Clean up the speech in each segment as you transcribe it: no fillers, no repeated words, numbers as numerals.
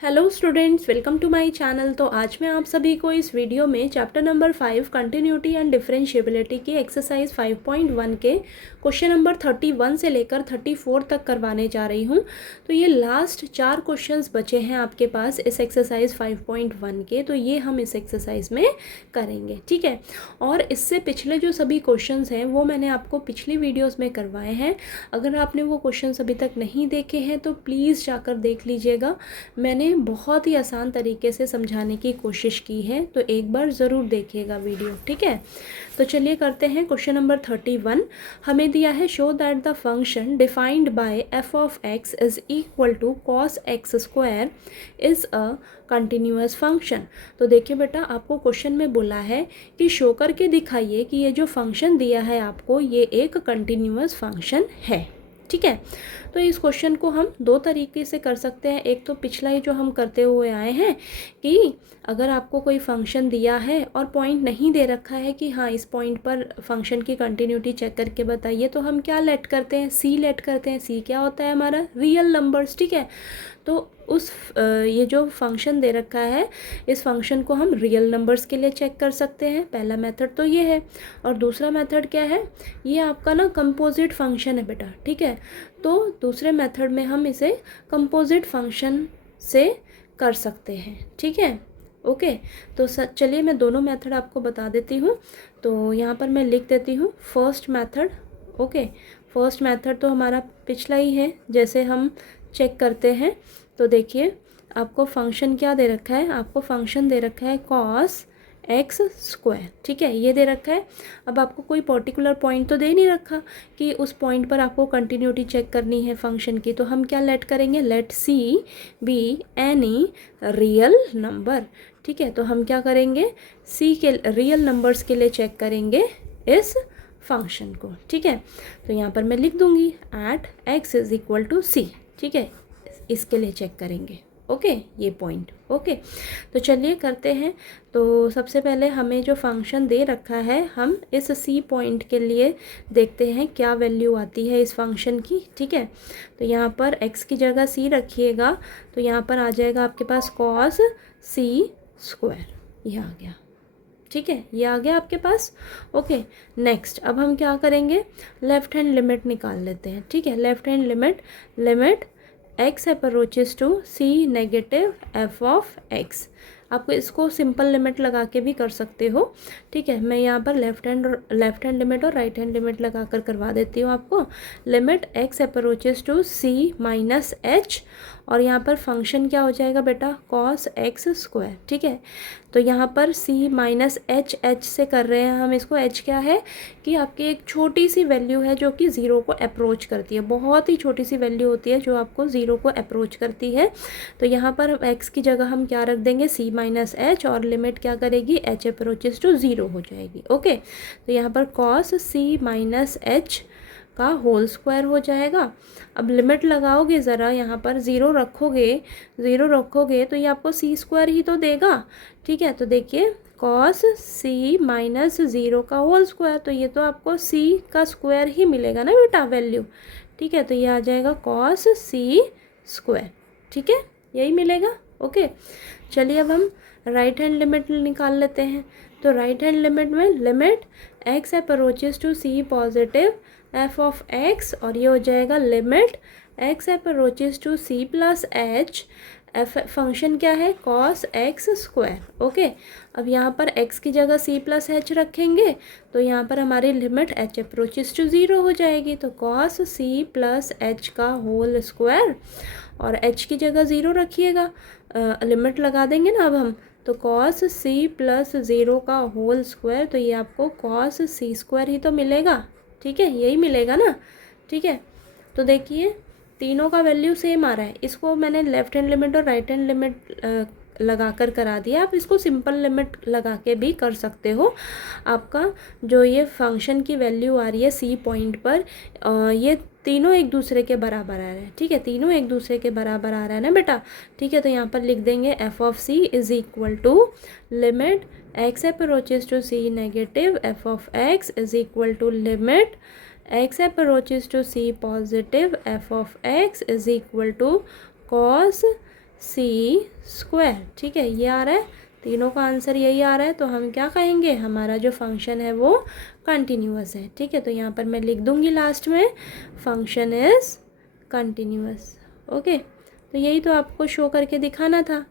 Hello students, welcome to my channel. तो आज मैं आप सभी को इस वीडियो में chapter number 5 continuity and differentiability की एक्सरसाइज 5.1 के क्वेश्चन नंबर 31 से लेकर 34 तक करवाने जा रही हूँ। तो ये लास्ट 4 क्वेश्चंस बचे हैं आपके पास इस एक्सरसाइज 5.1 के, तो ये हम इस एक्सरसाइज में करेंगे, ठीक है। और इससे पिछले जो सभी क्वेश्चंस हैं वो मैंने आपको पिछली वीडियोज़ में करवाए हैं। अगर आपने वो क्वेश्चंस अभी तक नहीं देखे हैं तो प्लीज़ जाकर देख लीजिएगा। मैंने बहुत ही आसान तरीके से समझाने की कोशिश की है, तो एक बार ज़रूर देखिएगा वीडियो, ठीक है। तो चलिए करते हैं क्वेश्चन नंबर 31। हमें दिया है show that the function defined by f of x is equal to cos x square is a continuous function. तो देखिए बेटा, आपको क्वेश्चन में बोला है कि शो करके दिखाइए कि ये जो फंक्शन दिया है आपको ये एक कंटिन्यूअस फंक्शन है, ठीक है। तो इस क्वेश्चन को हम दो तरीके से कर सकते हैं। एक तो पिछला ही जो हम करते हुए आए हैं कि अगर आपको कोई फंक्शन दिया है और पॉइंट नहीं दे रखा है कि हाँ इस पॉइंट पर फंक्शन की कंटिन्यूटी चेक करके बताइए, तो हम क्या लेट करते हैं, सी लेट करते हैं। सी क्या होता है हमारा, रियल नंबर्स, ठीक है। तो उस ये जो फंक्शन दे रखा है इस फंक्शन को हम रियल नंबर्स के लिए चेक कर सकते हैं। पहला मेथड तो ये है। और दूसरा मेथड क्या है, ये आपका ना कंपोजिट फंक्शन है बेटा, ठीक है। तो दूसरे मेथड में हम इसे कंपोजिट फंक्शन से कर सकते हैं, ठीक है, ओके। तो चलिए मैं दोनों मेथड आपको बता देती हूँ। तो यहाँ पर मैं लिख देती हूँ first method, okay. First method तो हमारा पिछला ही है, जैसे हम चेक करते हैं। तो देखिए आपको फंक्शन क्या दे रखा है, आपको फंक्शन दे रखा है कॉस एक्स स्क्वायर, ठीक है, ये दे रखा है। अब आपको कोई पर्टिकुलर पॉइंट तो दे नहीं रखा कि उस पॉइंट पर आपको कंटिन्यूटी चेक करनी है फंक्शन की, तो हम क्या लेट करेंगे, let c be any real number, ठीक है। तो हम क्या करेंगे, सी के रियल नंबर्स के लिए चेक करेंगे इस फंक्शन को, ठीक है। तो यहाँ पर मैं लिख दूँगी at x is equal to c, ठीक है, इसके लिए चेक करेंगे, ओके, ये पॉइंट, ओके। तो चलिए करते हैं। तो सबसे पहले हमें जो फंक्शन दे रखा है हम इस सी पॉइंट के लिए देखते हैं क्या वैल्यू आती है इस फंक्शन की, ठीक है। तो यहाँ पर एक्स की जगह सी रखिएगा, तो यहाँ पर आ जाएगा आपके पास कॉस सी स्क्वायर, ये आ गया, ठीक है, ये आ गया आपके पास, ओके। नेक्स्ट अब हम क्या करेंगे, लेफ्ट हैंड लिमिट निकाल लेते हैं, ठीक है। Left hand limit, limit x approaches to c negative f of x. आपको इसको सिंपल लिमिट लगा के भी कर सकते हो, ठीक है। मैं यहाँ पर लेफ्ट हैंड लिमिट और राइट हैंड लिमिट लगा कर करवा देती हूँ आपको। Limit x approaches to c minus h, और यहाँ पर फंक्शन क्या हो जाएगा बेटा, कॉस एक्स स्क्वायर, ठीक है। तो यहाँ पर सी माइनस एच, एच से कर रहे हैं हम इसको। एच क्या है कि आपकी एक छोटी सी वैल्यू है जो कि ज़ीरो को अप्रोच करती है, बहुत ही छोटी सी वैल्यू होती है जो आपको ज़ीरो को अप्रोच करती है। तो यहाँ पर एक्स की जगह हम क्या रख देंगे, सी माइनस एच, और लिमिट क्या करेगी, एच अप्रोचेस टू ज़ीरो हो जाएगी, ओके। तो यहाँ पर कॉस सी माइनस एच का होल स्क्वायर हो जाएगा। अब लिमिट लगाओगे ज़रा, यहाँ पर ज़ीरो रखोगे तो ये आपको सी स्क्वायर ही तो देगा, ठीक है। तो देखिए कॉस सी माइनस ज़ीरो का होल स्क्वायर, तो ये तो आपको सी का स्क्वायर ही मिलेगा ना बेटा वैल्यू, ठीक है। तो ये आ जाएगा कॉस सी स्क्वायर, ठीक है, यही मिलेगा, ओके। चलिए अब हम राइट हैंड लिमिट निकाल लेते हैं। तो राइट हैंड लिमिट में limit x approaches to c positive f of x, और ये हो जाएगा limit x approaches to c plus h, f function क्या है, कॉस एक्स स्क्वायर, ओके। अब यहाँ पर x की जगह c प्लस एच रखेंगे, तो यहाँ पर हमारी limit h approaches to zero हो जाएगी। तो कॉस c प्लस एच का होल स्क्वायर, और h की जगह ज़ीरो रखिएगा, लिमिट लगा देंगे ना अब हम। तो कॉस c प्लस ज़ीरो का होल स्क्वायर, तो ये आपको कॉस c स्क्वायर ही तो मिलेगा, ठीक है, यही मिलेगा ना, ठीक है। तो देखिए तीनों का वैल्यू सेम आ रहा है। इसको मैंने लेफ्ट हैंड लिमिट और राइट हैंड लिमिट लगा कर करा दिया। आप इसको सिंपल लिमिट लगा के भी कर सकते हो। आपका जो ये फंक्शन की वैल्यू आ रही है सी पॉइंट पर, ये तीनों एक दूसरे के बराबर आ रहे हैं, ठीक है, तीनों एक दूसरे के बराबर आ रहा है ना बेटा, ठीक है। तो यहाँ पर लिख देंगे f of c is equal to limit x approaches to c negative f of x is equal to limit x approaches to c positive f of x is equal to cos c square, ठीक है, ये आ रहा है, तीनों का answer यही आ रहा है। तो हम क्या कहेंगे, हमारा जो फंक्शन है वो कंटिन्यूअस है, ठीक है। तो यहाँ पर मैं लिख दूँगी लास्ट में फंक्शन इज़ कंटिन्यूअस। ओके, तो यही तो आपको शो करके दिखाना था,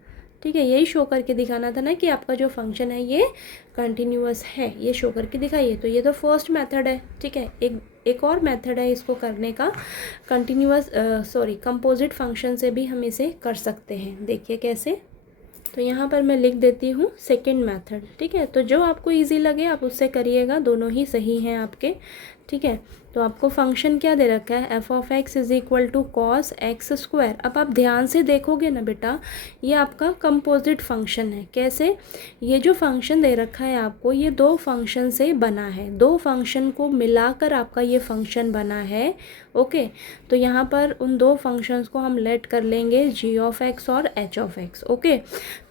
ठीक है, यही शो करके दिखाना था ना कि आपका जो फंक्शन है ये कंटिन्यूअस है, ये शो करके दिखाइए। तो ये तो फर्स्ट मेथड है, ठीक है। एक और मेथड है इसको करने का, कंपोजिट फंक्शन से भी हम इसे कर सकते हैं। देखिए कैसे, तो यहाँ पर मैं लिख देती हूँ सेकंड मेथड, ठीक है। तो जो आपको इजी लगे आप उससे करिएगा, दोनों ही सही हैं आपके, ठीक है। तो आपको फंक्शन क्या दे रखा है, f of x is equal to cos x square. अब आप ध्यान से देखोगे ना बेटा, ये आपका कंपोजिट फंक्शन है। कैसे, ये जो फंक्शन दे रखा है आपको, ये दो फंक्शन से बना है, दो फंक्शन को मिलाकर आपका ये फंक्शन बना है। ओके, तो यहाँ पर उन दो फंक्शंस को हम लेट कर लेंगे जी ऑफ एक्स और एच ऑफ एक्स। ओके,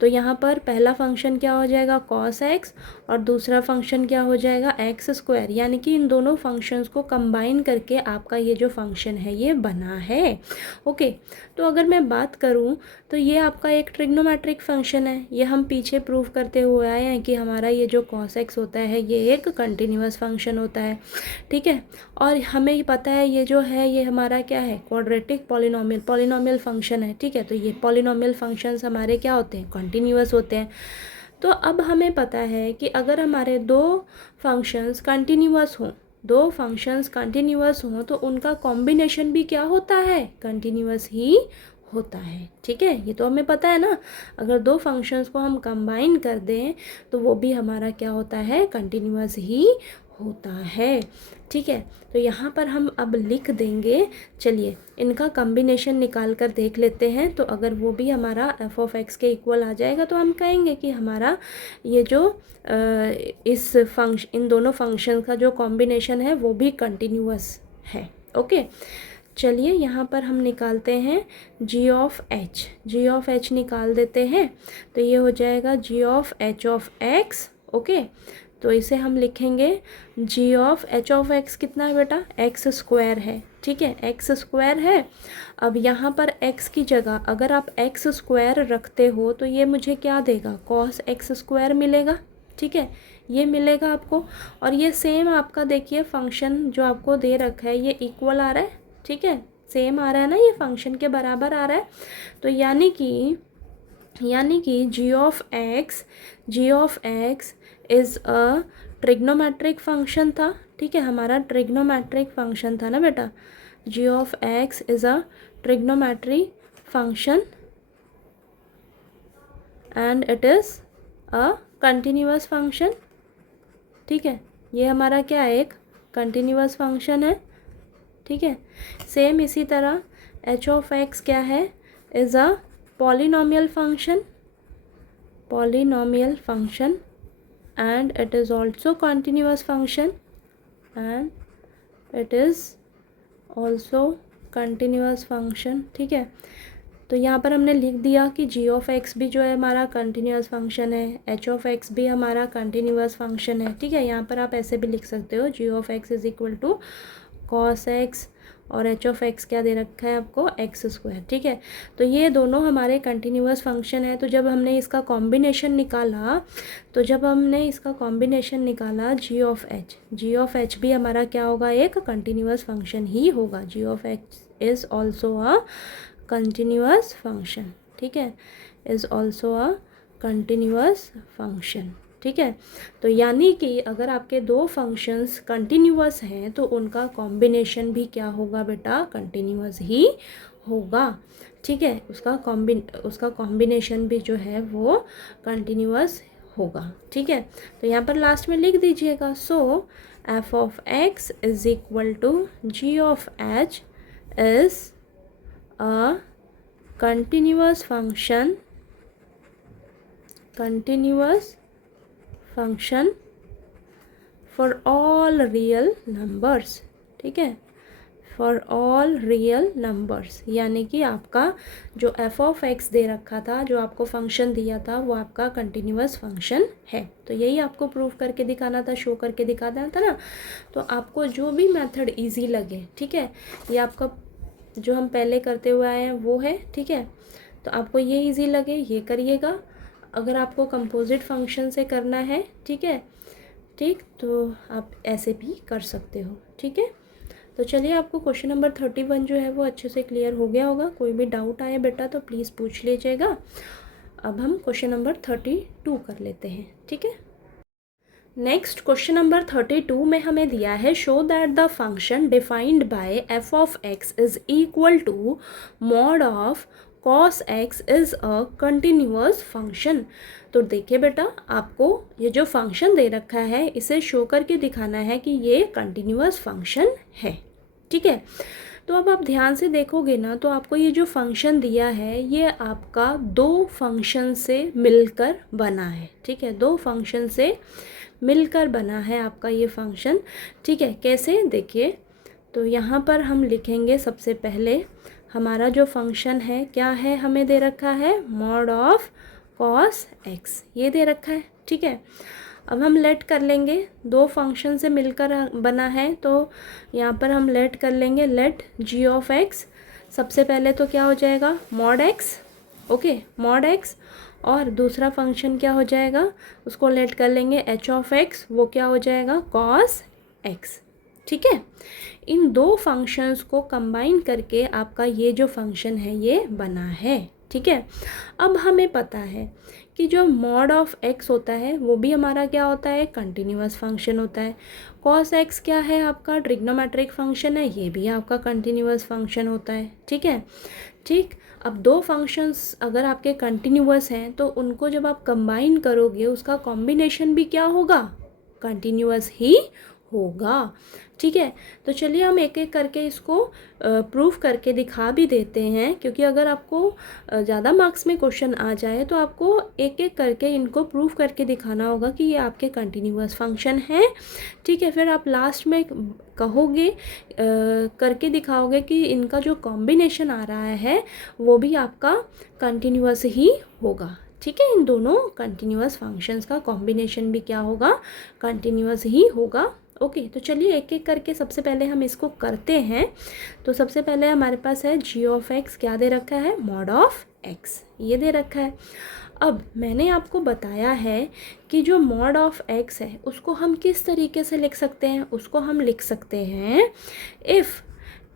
तो यहाँ पर पहला फंक्शन क्या हो जाएगा, कॉस एक्स, और दूसरा फंक्शन क्या हो जाएगा, एक्स स्क्वायर। यानी कि इन दोनों फंक्शंस को कंबाइन करके आपका ये जो फंक्शन है ये बना है। ओके, तो अगर मैं बात करूँ तो ये आपका एक ट्रिग्नोमेट्रिक फंक्शन है। ये हम पीछे प्रूव करते हुए आए हैं कि हमारा ये जो कॉस एक्स होता है ये एक कंटिन्यूअस फंक्शन होता है, ठीक है। और हमें पता है ये जो है ये हमारा क्या है, क्वाड्रेटिक पॉलिनोमियल फंक्शन है, ठीक है। तो ये पॉलिनोमियल फंक्शंस हमारे क्या होते हैं, कंटिन्यूअस होते हैं। तो अब हमें पता है कि अगर हमारे दो फंक्शंस कंटिन्यूअस हों तो उनका कॉम्बिनेशन भी क्या होता है, कंटिन्यूअस ही होता है, ठीक है। ये तो हमें पता है ना, अगर दो फंक्शंस को हम कंबाइन कर दें तो वो भी हमारा क्या होता है, कंटिन्यूअस ही होता है, ठीक है। तो यहाँ पर हम अब लिख देंगे, चलिए इनका कॉम्बिनेशन निकाल कर देख लेते हैं। तो अगर वो भी हमारा एफ ऑफ एक्स के इक्वल आ जाएगा तो हम कहेंगे कि हमारा ये जो इन दोनों फंक्शन का जो कॉम्बिनेशन है वो भी कंटिन्यूअस है। ओके, चलिए यहाँ पर हम निकालते हैं जी ऑफ एच निकाल देते हैं। तो ये हो जाएगा g of h of x. Okay, तो इसे हम लिखेंगे g of h of x कितना है बेटा, एक्स स्क्वायर है, ठीक है, एक्स स्क्वायर है। अब यहाँ पर एक्स की जगह अगर आप एक्स स्क्वायर रखते हो तो ये मुझे क्या देगा, कॉस एक्स स्क्वायर मिलेगा, ठीक है, ये मिलेगा आपको। और ये सेम आपका देखिए फंक्शन जो आपको दे रखा है ये इक्वल आ रहा है, ठीक है, सेम आ रहा है ना, ये फंक्शन के बराबर आ रहा है। तो यानी कि g of x is a trigonometric function था, ठीक है, हमारा ट्रिग्नोमेट्रिक फंक्शन था ना बेटा। G of x is a trigonometric function and it is a continuous function, ठीक है। ये हमारा क्या है, एक कंटिन्यूअस फंक्शन है, ठीक है। सेम इसी तरह एच ऑफ एक्स क्या है, is a polynomial function and it is also continuous function, ठीक है। तो यहाँ पर हमने लिख दिया कि जी ऑफ एक्स भी जो है हमारा कंटिन्यूअस फंक्शन है, एच ऑफ एक्स भी हमारा कंटिन्यूअस फंक्शन है, ठीक है। यहाँ पर आप ऐसे भी लिख सकते हो, g of x is equal to cos x और एच ऑफ एक्स क्या दे रखा है आपको, एक्स स्क्वायर, ठीक है। तो ये दोनों हमारे कंटिन्यूअस फंक्शन है। तो जब हमने इसका कॉम्बिनेशन निकाला जी ऑफ एच भी हमारा क्या होगा, एक कंटिन्यूअस फंक्शन ही होगा। G of x is also a continuous function, ठीक है, is also a continuous function, ठीक है। तो यानी कि अगर आपके दो फंक्शंस कंटिन्यूअस हैं तो उनका कॉम्बिनेशन भी क्या होगा बेटा, कंटिन्यूअस ही होगा, ठीक है। उसका कॉम्बिनेशन भी जो है वो कंटिन्यूअस होगा, ठीक है। तो यहाँ पर लास्ट में लिख दीजिएगा, so f of x is equal to g of h is a continuous function for all real numbers, ठीक है, फॉर ऑल रियल नंबर्स। यानी कि आपका जो एफ ऑफ एक्स दे रखा था, जो आपको फंक्शन दिया था, वो आपका कंटिन्यूअस फंक्शन है। तो यही आपको प्रूव करके दिखाना था, शो करके दिखाना था ना। तो आपको जो भी मेथड इजी लगे, ठीक है, ये आपका जो हम पहले करते हुए आए हैं वो है, ठीक है। तो आपको ये इजी लगे ये करिएगा। अगर आपको कंपोजिट फंक्शन से करना है, ठीक है, ठीक, तो आप ऐसे भी कर सकते हो, ठीक है। तो चलिए, आपको क्वेश्चन नंबर 31 जो है वो अच्छे से क्लियर हो गया होगा। कोई भी डाउट आए बेटा तो प्लीज़ पूछ लीजिएगा। अब हम क्वेश्चन नंबर 32 कर लेते हैं, ठीक है। नेक्स्ट क्वेश्चन नंबर 32 में हमें दिया है, show that the function defined by f of x is equal to mod of cos x is a continuous function. तो देखिए बेटा, आपको ये जो फंक्शन दे रखा है इसे शो करके दिखाना है कि ये कंटिन्यूअस फंक्शन है, ठीक है। तो अब आप ध्यान से देखोगे ना, तो आपको ये जो फंक्शन दिया है ये आपका दो फंक्शन से मिलकर बना है, ठीक है। दो फंक्शन से मिलकर बना है आपका ये फंक्शन, ठीक है। कैसे, देखिए, तो यहाँ पर हम लिखेंगे सबसे पहले हमारा जो फंक्शन है क्या है, हमें दे रखा है मॉड ऑफ कॉस एक्स, ये दे रखा है, ठीक है। अब हम लेट कर लेंगे, दो फंक्शन से मिलकर बना है, तो यहाँ पर हम लेट कर लेंगे, लेट जी ऑफ एक्स। सबसे पहले तो क्या हो जाएगा, mod x, okay, mod x. और दूसरा फंक्शन क्या हो जाएगा, उसको लेट कर लेंगे एच ऑफ एक्स, वो क्या हो जाएगा, कॉस एक्स, ठीक है। इन दो फंक्शंस को कंबाइन करके आपका ये जो फंक्शन है ये बना है, ठीक है। अब हमें पता है कि जो मॉड ऑफ एक्स होता है वो भी हमारा क्या होता है, कंटिन्यूअस फंक्शन होता है। कॉस एक्स क्या है, आपका ट्रिग्नोमेट्रिक फंक्शन है, ये भी आपका कंटिन्यूअस फंक्शन होता है, ठीक है, ठीक। अब दो फंक्शंस अगर आपके कंटिन्यूअस हैं तो उनको जब आप कंबाइन करोगे उसका कॉम्बिनेशन भी क्या होगा, कंटिन्यूअस ही होगा, ठीक है। तो चलिए हम एक एक करके इसको प्रूफ करके दिखा भी देते हैं, क्योंकि अगर आपको ज़्यादा मार्क्स में क्वेश्चन आ जाए तो आपको एक एक करके इनको प्रूफ करके दिखाना होगा कि ये आपके कंटिन्यूअस फंक्शन है, ठीक है। फिर आप लास्ट में कहोगे, करके दिखाओगे कि इनका जो कॉम्बिनेशन आ रहा है वो भी आपका कंटिन्यूअस ही होगा, ठीक है। इन दोनों कंटिन्यूअस फंक्शंस का कॉम्बिनेशन भी क्या होगा, कंटिन्यूअस ही होगा, ओके। तो चलिए एक एक करके सबसे पहले हम इसको करते हैं। तो सबसे पहले हमारे पास है जी ऑफ एक्स, क्या दे रखा है, मॉड ऑफ एक्स, ये दे रखा है। अब मैंने आपको बताया है कि जो मॉड ऑफ एक्स है उसको हम किस तरीके से लिख सकते हैं, उसको हम लिख सकते हैं, if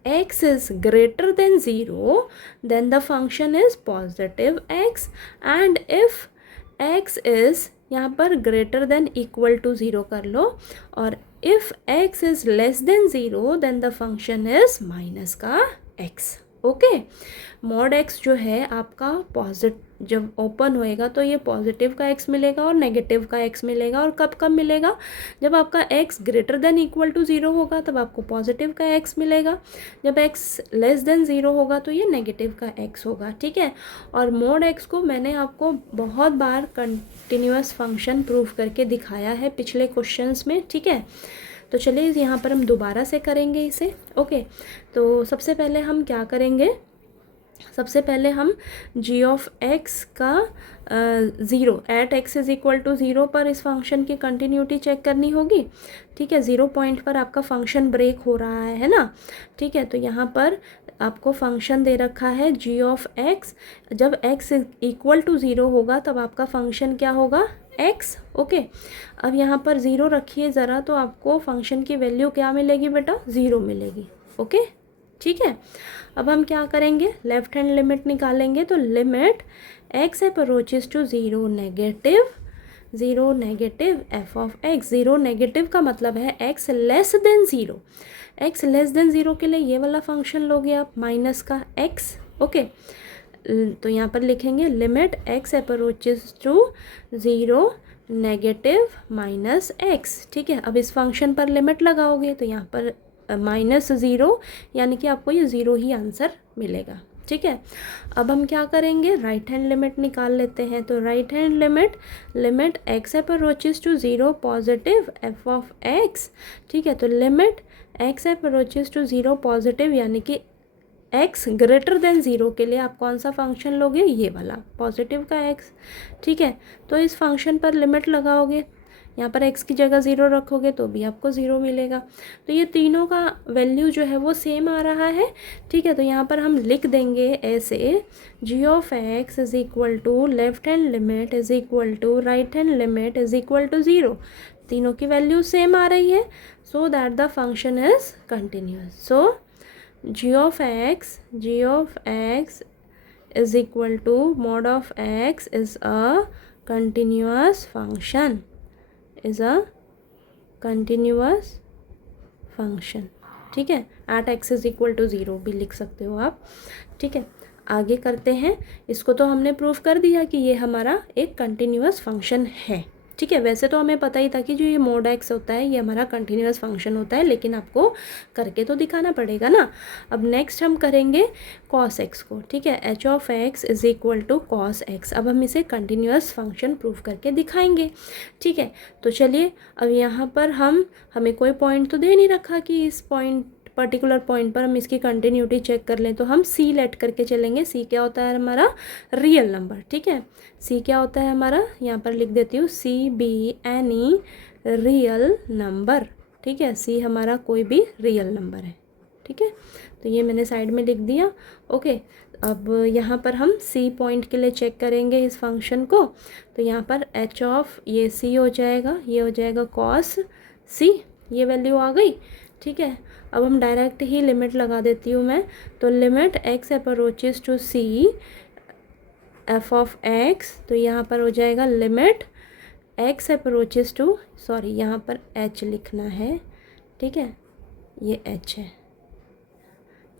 x is greater than 0 then the function is positive x, and if x is यहाँ पर greater than equal to 0 कर लो, और if x is less than 0 then the function is minus का x, ओके। मॉड x जो है आपका positive, जब open होएगा तो ये पॉजिटिव का x मिलेगा और नेगेटिव का x मिलेगा, और कब कब मिलेगा, जब आपका x greater than equal to 0 होगा तब आपको पॉजिटिव का x मिलेगा, जब x लेस देन 0 होगा तो ये नेगेटिव का x होगा, ठीक है। और मॉड x को मैंने आपको बहुत बार कंटिन्यूअस फंक्शन प्रूफ करके दिखाया है पिछले क्वेश्चंस में, ठीक है। तो चलिए यहाँ पर हम दोबारा से करेंगे इसे, ओके। तो सबसे पहले हम क्या करेंगे, सबसे पहले हम जी ऑफ एक्स का 0 at x is equal to 0 पर इस फंक्शन की कंटिन्यूटी चेक करनी होगी, ठीक है। 0 पॉइंट पर आपका फंक्शन ब्रेक हो रहा है ना, ठीक है। तो यहाँ पर आपको फंक्शन दे रखा है जी ऑफ एक्स, जब एक्स इक्वल टू 0 होगा तब आपका फंक्शन क्या होगा, एक्स, ओके। अब यहाँ पर 0 रखिए ज़रा, तो आपको फंक्शन की वैल्यू क्या मिलेगी बेटा, 0 मिलेगी, ओके, ठीक है। अब हम क्या करेंगे, लेफ्ट हैंड लिमिट निकालेंगे, तो limit x approaches to 0 negative f of x, 0 negative का मतलब है x less than 0, x less than 0 के लिए ये वाला फंक्शन लोगे आप माइनस का x, ओके। तो यहाँ पर लिखेंगे limit x approaches to 0 negative minus x, ठीक है। अब इस फंक्शन पर लिमिट लगाओगे तो यहाँ पर -0, यानी कि आपको ये 0 ही आंसर मिलेगा, ठीक है। अब हम क्या करेंगे, राइट हैंड लिमिट निकाल लेते हैं। तो right hand limit x approaches to 0 positive f of x, ठीक है। तो limit x approaches to 0 positive, यानी कि x ग्रेटर देन 0 के लिए आप कौन सा फंक्शन लोगे, ये वाला पॉजिटिव का x, ठीक है। तो इस फंक्शन पर लिमिट लगाओगे, यहाँ पर x की जगह 0 रखोगे तो भी आपको 0 मिलेगा। तो ये तीनों का वैल्यू जो है वो सेम आ रहा है, ठीक है। तो यहाँ पर हम लिख देंगे ऐसे, g of x is equal to left hand limit is equal to right hand limit is equal to 0। तीनों की वैल्यू सेम आ रही है, so that the function is continuous. So g of x is equal to mod of x is a continuous function, is a continuous function, ठीक है। at x is equal to 0 भी लिख सकते हो आप, ठीक है। आगे करते हैं, इसको तो हमने प्रूफ कर दिया कि ये हमारा एक कंटिन्यूअस फंक्शन है, ठीक है। वैसे तो हमें पता ही था कि जो ये mod x होता है ये हमारा कंटिन्यूअस फंक्शन होता है, लेकिन आपको करके तो दिखाना पड़ेगा ना। अब नेक्स्ट हम करेंगे cos x को, ठीक है। h of x is equal to cos x। अब हम इसे कंटिन्यूअस फंक्शन प्रूफ करके दिखाएंगे, ठीक है। तो चलिए, अब यहाँ पर हमें कोई पॉइंट तो दे नहीं रखा कि इस पर्टिकुलर पॉइंट पर हम इसकी कंटिन्यूटी चेक कर लें, तो हम c लेट करके चलेंगे। c क्या होता है हमारा? रियल नंबर, ठीक है। c क्या होता है हमारा? यहाँ पर लिख देती हूँ, c B any real number, ठीक है। c हमारा कोई भी रियल नंबर है, ठीक है। तो ये मैंने साइड में लिख दिया, ओके। अब यहाँ पर हम c पॉइंट के लिए चेक करेंगे इस फंक्शन को। तो यहाँ पर h ऑफ ये c हो जाएगा, ये हो जाएगा cos c, ये वैल्यू आ गई, ठीक है। अब हम डायरेक्ट ही लिमिट लगा देती हूँ मैं। तो limit x approaches to c f of x, तो यहाँ पर हो जाएगा limit x approaches to, sorry यहाँ पर h लिखना है, ठीक है, ये h है,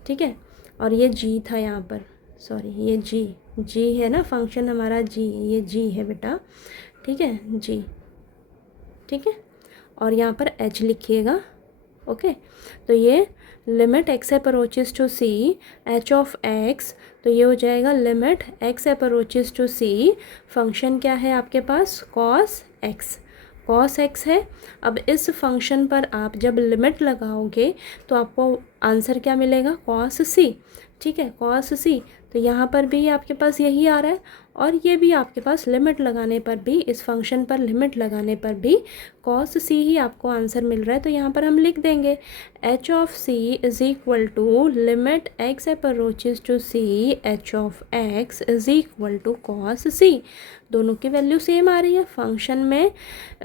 ठीक है। और ये g था यहाँ पर, सॉरी ये g है ना, फंक्शन हमारा g, ये g है बेटा, ठीक है, g, ठीक है। और यहाँ पर h लिखिएगा, ओके। तो ये limit x approaches to c h of x, तो ये हो जाएगा limit x approaches to c, function क्या है आपके पास? cos x है। अब इस फंक्शन पर आप जब लिमिट लगाओगे तो आपको आंसर क्या मिलेगा? cos c, ठीक है, cos c। तो यहाँ पर भी आपके पास यही आ रहा है, और ये भी आपके पास लिमिट लगाने पर भी, इस फंक्शन पर लिमिट लगाने पर भी cos c ही आपको आंसर मिल रहा है। तो यहाँ पर हम लिख देंगे h of c is equal to limit x approaches to c h of x is equal to cos c। दोनों की वैल्यू सेम आ रही है।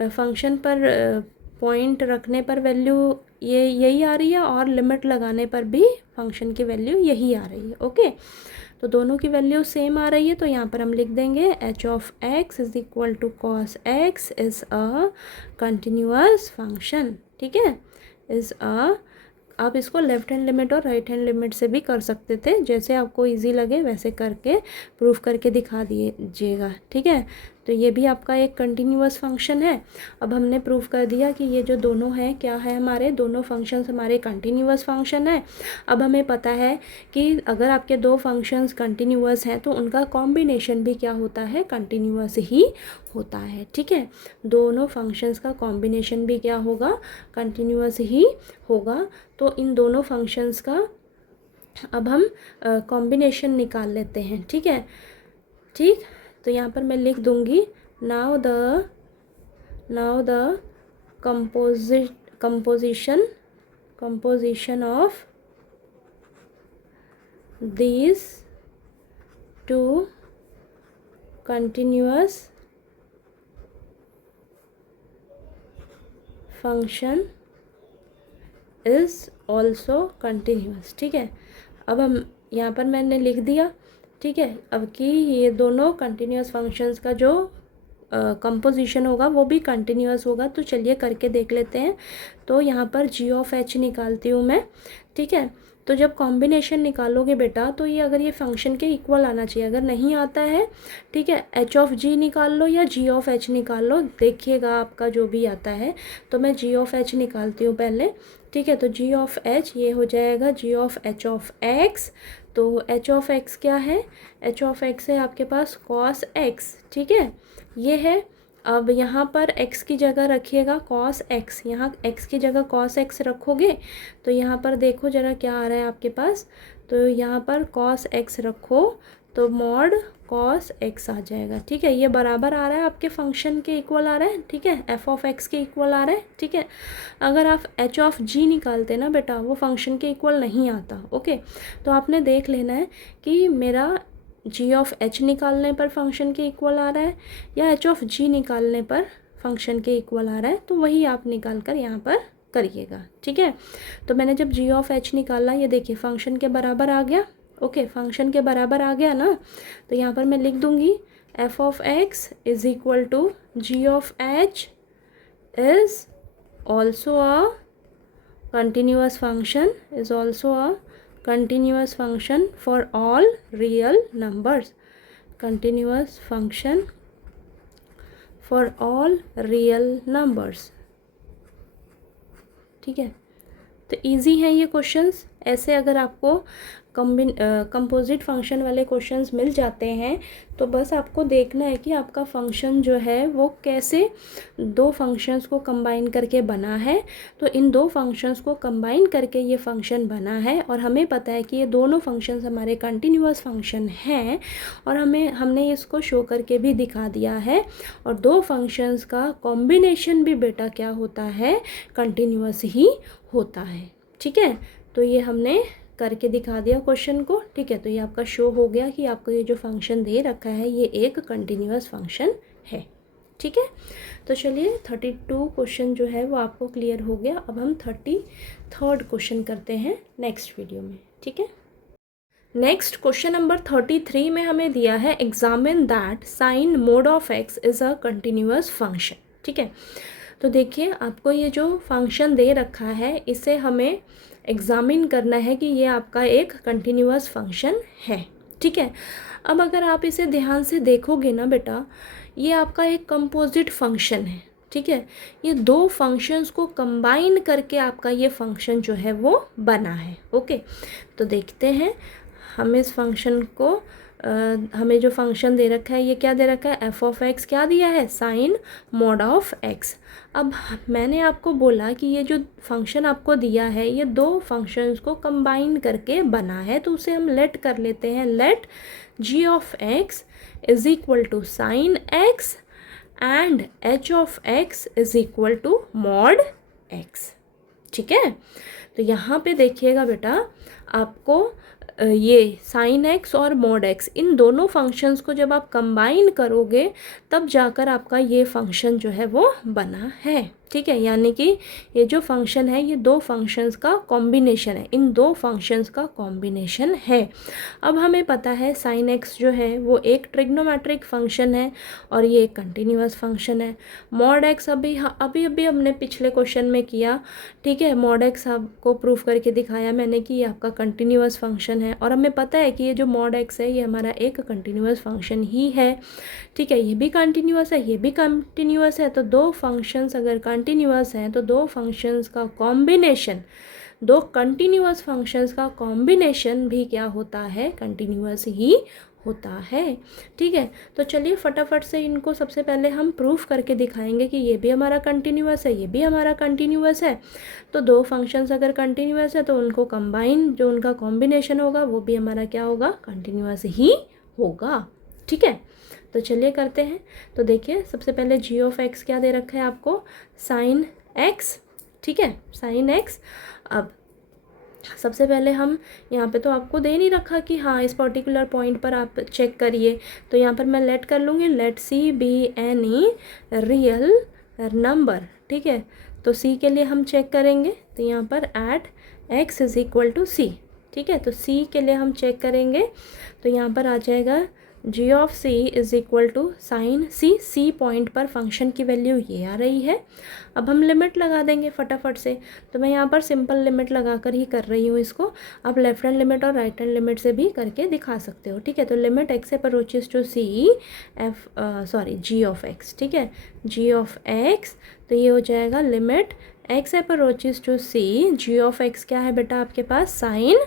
फंक्शन पर पॉइंट रखने पर वैल्यू यही आ रही है, और लिमिट लगाने पर भी फंक्शन की वैल्यू यही आ रही है, ओके। तो दोनों की वैल्यू सेम आ रही है, तो यहाँ पर हम लिख देंगे h of x is equal to cos x is a continuous function, ठीक है, इज़ अ। आप इसको लेफ्ट हैंड लिमिट और राइट हैंड लिमिट से भी कर सकते थे, जैसे आपको इजी लगे वैसे करके प्रूफ करके दिखा दीजिएगा, ठीक है। तो ये भी आपका एक कंटिन्यूअस फंक्शन है। अब हमने प्रूफ कर दिया कि ये जो दोनों हैं क्या है, हमारे दोनों फंक्शंस हमारे कंटिन्यूअस फंक्शन है। अब हमें पता है कि अगर आपके दो फंक्शंस कंटिन्यूअस हैं तो उनका कॉम्बिनेशन भी क्या होता है? कंटिन्यूअस ही होता है, ठीक है। दोनों फंक्शंस का कॉम्बिनेशन भी क्या होगा? कंटिन्यूअस ही होगा। तो इन दोनों फंक्शंस का अब हम कॉम्बिनेशन निकाल लेते हैं, ठीक है, ठीक। तो यहाँ पर मैं लिख दूँगी, now the composition of these two continuous function is also continuous, ठीक है। अब हम यहाँ पर मैंने लिख दिया, ठीक है। अब कि ये दोनों कंटिन्यूअस फंक्शंस का जो कंपोजिशन होगा वो भी कंटिन्यूअस होगा। तो चलिए करके देख लेते हैं। तो यहाँ पर g ऑफ h निकालती हूँ मैं, ठीक है। तो जब कॉम्बिनेशन निकालोगे बेटा, तो ये अगर ये फंक्शन के इक्वल आना चाहिए, अगर नहीं आता है, ठीक है, h ऑफ g निकाल लो या g ऑफ h निकाल लो, देखिएगा आपका जो भी आता है। तो मैं g ऑफ h निकालती हूँ पहले, ठीक है। तो g ऑफ h ये हो जाएगा g of h of x। तो h ऑफ x क्या है? h ऑफ x है आपके पास cos x, ठीक है, ये है। अब यहाँ पर x की जगह रखिएगा cos x, यहाँ x की जगह cos x रखोगे तो यहाँ पर देखो ज़रा क्या आ रहा है आपके पास। तो यहाँ पर cos x रखो तो मॉड कॉस एक्स आ जाएगा। ठीक है, ये बराबर आ रहा है आपके फंक्शन के इक्वल आ रहा है। ठीक है, एफ ऑफ एक्स के इक्वल आ रहा है। ठीक है, अगर आप एच ऑफ जी निकालते ना बेटा, वो फंक्शन के इक्वल नहीं आता। ओके, तो आपने देख लेना है कि मेरा जी ऑफ एच निकालने पर फंक्शन के इक्वल आ रहा है या एच ऑफ जी निकालने पर फंक्शन के इक्वल आ रहा है, तो वही आप निकाल कर यहाँ पर करिएगा। ठीक है, तो मैंने जब जी ऑफ एच निकाला, ये देखिए फंक्शन के बराबर आ गया। ओके, फंक्शन के बराबर आ गया ना, तो यहाँ पर मैं लिख दूँगी f of x is equal to g of h is also a continuous function, is also a continuous function for all real numbers, continuous function for all real numbers। ठीक है, तो इजी हैं ये क्वेश्चंस। ऐसे अगर आपको composite function वाले questions मिल जाते हैं तो बस आपको देखना है कि आपका फंक्शन जो है वो कैसे दो फंक्शंस को कंबाइन करके बना है। तो इन दो फंक्शंस को कंबाइन करके ये फंक्शन बना है और हमें पता है कि ये दोनों फंक्शंस हमारे कंटिन्यूअस फंक्शन हैं और हमने इसको शो करके भी दिखा दिया है। और दो फंक्शंस का कॉम्बिनेशन भी बेटा क्या होता है, कंटिन्यूअस ही होता है। ठीक है, तो ये हमने करके दिखा दिया क्वेश्चन को। ठीक है, तो ये आपका शो हो गया कि आपको ये जो फंक्शन दे रखा है ये एक कंटिन्यूअस फंक्शन है। ठीक है, तो चलिए 32 क्वेश्चन जो है वो आपको क्लियर हो गया। अब हम 33rd क्वेश्चन करते हैं नेक्स्ट वीडियो में। ठीक है, नेक्स्ट क्वेश्चन नंबर 33 में हमें दिया है examine that sine mod of x is a continuous function. ठीक है, तो देखिए आपको ये जो फंक्शन दे रखा है इसे हमें एग्ज़ामिन करना है कि ये आपका एक कंटिन्यूअस फंक्शन है। ठीक है, अब अगर आप इसे ध्यान से देखोगे ना बेटा, ये आपका एक कंपोजिट फंक्शन है। ठीक है, ये दो फंक्शंस को कंबाइन करके आपका ये फंक्शन जो है वो बना है। ओके, तो देखते हैं हम इस फंक्शन को हमें जो फंक्शन दे रखा है ये क्या दे रखा है, एफ ऑफ एक्स क्या दिया है, साइन मॉड ऑफ एक्स। अब मैंने आपको बोला कि ये जो फंक्शन आपको दिया है ये दो फंक्शंस को कंबाइन करके बना है, तो उसे हम लेट कर लेते हैं। Let g of x is equal to sine x and h of x is equal to mod x. ठीक है, तो यहाँ पे देखिएगा बेटा, आपको ये साइन एक्स और मॉड एक्स इन दोनों फंक्शंस को जब आप कंबाइन करोगे तब जाकर आपका ये फंक्शन जो है वो बना है। ठीक है, यानी कि ये जो फंक्शन है ये दो फंक्शंस का कॉम्बिनेशन है, इन दो फंक्शंस का कॉम्बिनेशन है। अब हमें पता है साइन एक्स जो है वो एक ट्रिग्नोमेट्रिक फंक्शन है और ये एक कंटिन्यूअस फंक्शन है। मॉड एक्स अभी हमने पिछले क्वेश्चन में किया। ठीक है, मॉड एक्स आपको प्रूफ करके दिखाया मैंने कि ये आपका कंटिन्यूअस फंक्शन है और हमें पता है कि ये जो मॉड एक्स है ये हमारा एक कंटिन्यूअस फंक्शन ही है। ठीक है, ये भी कंटिन्यूअस है, ये भी कंटिन्यूअस है। तो दो फंक्शंस अगर कंटिन्यूअस हैं तो दो फंक्शंस का कॉम्बिनेशन, दो कंटिन्यूअस फंक्शंस का कॉम्बिनेशन भी क्या होता है, कंटिन्यूअस ही होता है। ठीक है, तो चलिए फटाफट से इनको सबसे पहले हम प्रूफ करके दिखाएंगे कि ये भी हमारा कंटिन्यूअस है, ये भी हमारा कंटिन्यूअस है। तो दो फंक्शंस अगर कंटिन्यूअस है तो उनको कंबाइन, जो उनका कॉम्बिनेशन होगा वो भी हमारा क्या होगा, कंटिन्यूअस ही होगा। ठीक है, तो चलिए करते हैं। तो देखिए सबसे पहले जी ऑफ एक्स क्या दे रखा है आपको, साइन एक्स। ठीक है, साइन एक्स। अब सबसे पहले हम यहाँ पे तो आपको दे नहीं रखा कि हाँ इस पर्टिकुलर पॉइंट पर आप चेक करिए, तो यहाँ पर मैं लेट कर लूँगी, let c be any real number. ठीक है, तो सी के लिए हम चेक करेंगे, तो यहाँ पर at x is equal to c. ठीक है, तो सी के लिए हम चेक करेंगे, तो यहाँ पर आ जाएगा g of c is equal to sine c. C point पर फंक्शन की वैल्यू ये आ रही है। अब हम लिमिट लगा देंगे फटाफट से, तो मैं यहाँ पर सिंपल लिमिट लगा कर ही कर रही हूँ इसको। आप लेफ्ट हैंड लिमिट और राइट हैंड लिमिट से भी करके दिखा सकते हो। ठीक है, तो limit x approaches to c g of x. ठीक है, जी ऑफ एक्स, तो ये हो जाएगा limit x approaches to c g of x क्या है बेटा आपके पास, साइन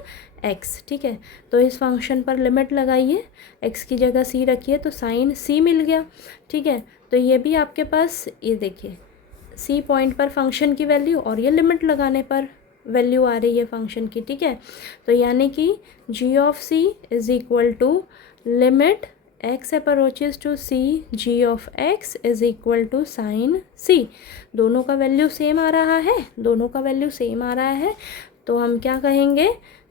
एक्स। ठीक है, तो इस फंक्शन पर लिमिट लगाइए, एक्स की जगह सी रखिए तो साइन सी मिल गया। ठीक है, तो ये भी आपके पास, ये देखिए सी पॉइंट पर फंक्शन की वैल्यू और ये लिमिट लगाने पर वैल्यू आ रही है फंक्शन की। ठीक है, तो यानी कि g of c is equal to limit x approaches to c g of x is equal to sine c। दोनों का वैल्यू सेम आ रहा है, दोनों का वैल्यू सेम आ रहा है, तो हम क्या कहेंगे,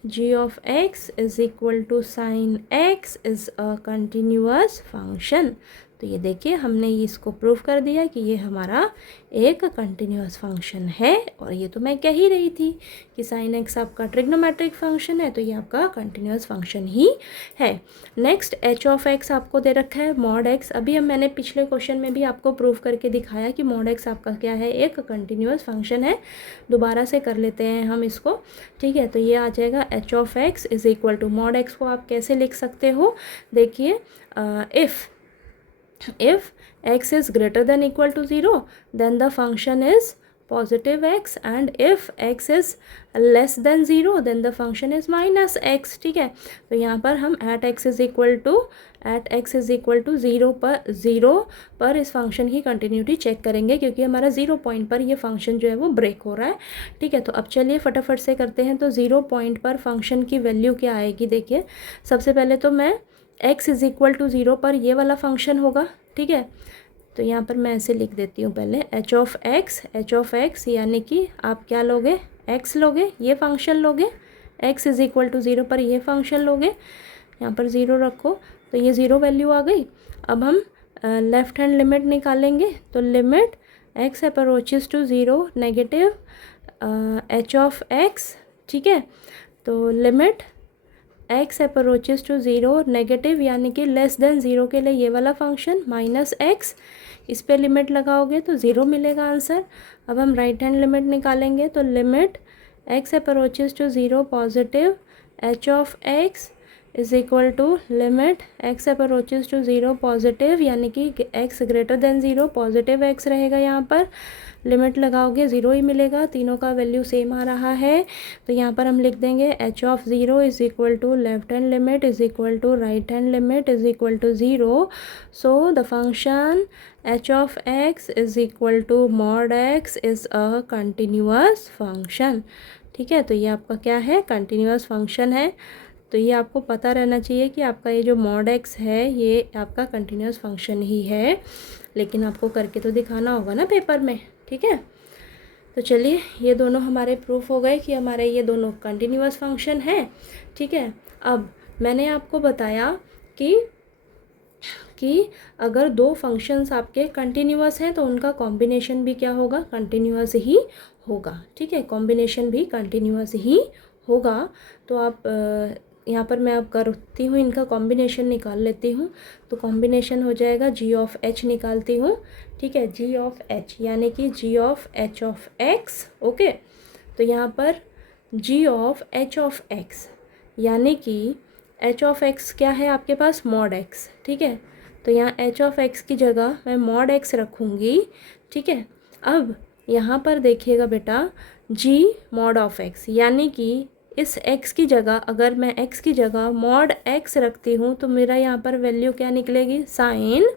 g of x is equal to sine x is a continuous function. तो ये देखिए हमने इसको प्रूव कर दिया कि ये हमारा एक कंटिन्यूअस फंक्शन है। और ये तो मैं कह ही रही थी कि साइन एक्स आपका ट्रिग्नोमेट्रिक फंक्शन है, तो ये आपका कंटिन्यूअस फंक्शन ही है। नेक्स्ट एच ऑफ एक्स आपको दे रखा है मॉड एक्स। अभी हम मैंने पिछले क्वेश्चन में भी आपको प्रूव करके दिखाया कि मॉड एक्स आपका क्या है, एक कंटिन्यूअस फंक्शन है। दोबारा से कर लेते हैं हम इसको, ठीक है। तो ये आ जाएगा h of x is equal to mod x को आप कैसे लिख सकते हो, देखिए if x is greater than equal to 0 then the function is positive x, and if x is less than 0 then the function is minus x, ठीक है। तो यहाँ पर हम at x is equal to 0 पर इस फंक्शन की continuity check करेंगे, क्योंकि हमारा 0 पॉइंट पर ये फंक्शन जो है वो ब्रेक हो रहा है, ठीक है। तो अब चलिए फटाफट से करते हैं। तो 0 पॉइंट पर फंक्शन की वैल्यू क्या आएगी, देखिए सबसे पहले तो मैं x इज़ इक्वल टू 0 पर ये वाला फंक्शन होगा, ठीक है। तो यहाँ पर मैं ऐसे लिख देती हूँ पहले एच ऑफ एक्स यानी कि आप क्या लोगे, x लोगे, ये फंक्शन लोगे, x इज़ इक्वल टू 0 पर ये फंक्शन लोगे, यहाँ पर 0 रखो, तो ये 0 वैल्यू आ गई। अब हम लेफ़्ट हैंड लिमिट निकालेंगे, तो limit x approaches to 0 negative h of x, ठीक है। तो limit x approaches to 0 negative यानी कि लेस देन 0 के लिए ये वाला फंक्शन माइनस x, इस पे लिमिट लगाओगे तो 0 मिलेगा आंसर। अब हम राइट हैंड लिमिट निकालेंगे, तो limit x approaches to 0 positive h of x is equal to limit x approaches to 0 positive यानी कि x greater than 0 positive x रहेगा, यहाँ पर लिमिट लगाओगे 0 ही मिलेगा, तीनों का वैल्यू सेम आ रहा है। तो यहाँ पर हम लिख देंगे h of 0 is equal to left hand limit is equal to right hand limit is equal to 0। So the function h of x is equal to mod x is a continuous function, ठीक है। तो ये आपका क्या है, continuous function है। तो ये आपको पता रहना चाहिए कि आपका ये जो मॉड एक्स है ये आपका कंटिन्यूअस फंक्शन ही है, लेकिन आपको करके तो दिखाना होगा ना पेपर में, ठीक है। तो चलिए ये दोनों हमारे प्रूफ हो गए कि हमारे ये दोनों कंटिन्यूअस फंक्शन है, ठीक है। अब मैंने आपको बताया कि अगर दो फंक्शंस आपके कंटिन्यूअस हैं तो उनका कॉम्बिनेशन भी क्या होगा, कंटिन्यूअस ही होगा, ठीक है। कॉम्बिनेशन भी कंटिन्यूअस ही होगा। तो आप यहाँ पर मैं अब करती हूँ, इनका कॉम्बिनेशन निकाल लेती हूँ। तो कॉम्बिनेशन हो जाएगा g ऑफ h निकालती हूँ, ठीक है। g ऑफ h यानी कि g of h of x, okay. तो यहाँ पर g of h of x यानी कि h ऑफ x क्या है आपके पास, मॉड x, ठीक है। तो यहाँ h ऑफ x की जगह मैं मॉड x रखूँगी, ठीक है। अब यहाँ पर देखिएगा बेटा g मॉड ऑफ x यानी कि इस x की जगह अगर मैं x की जगह मॉड x रखती हूँ तो मेरा यहाँ पर वैल्यू क्या निकलेगी, साइन